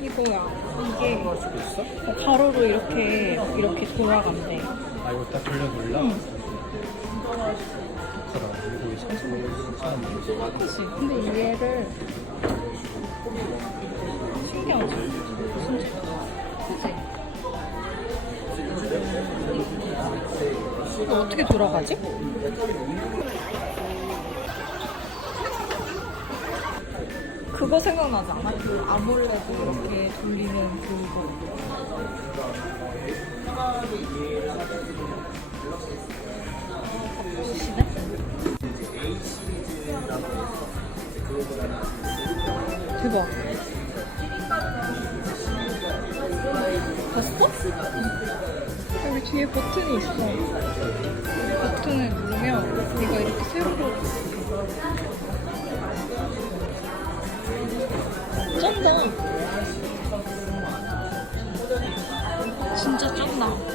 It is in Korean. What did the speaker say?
이거야. 이게 할 수도 있어? 가로로 이렇게 이렇게 돌아간대. 아 이거 딱 돌려 돌려? 응. 좋더라 이거 상승 사람들 그치. 근데 얘를 신기하지? 진짜. 그치? 이거 어떻게 돌아가지? 그거 생각나지 않아? 그 아몰레드 이렇게 돌리는 그거. 보시네? 대박. 됐어? 여기 뒤에 버튼이 있어. 버튼을 쩐다. 진짜 쩐다.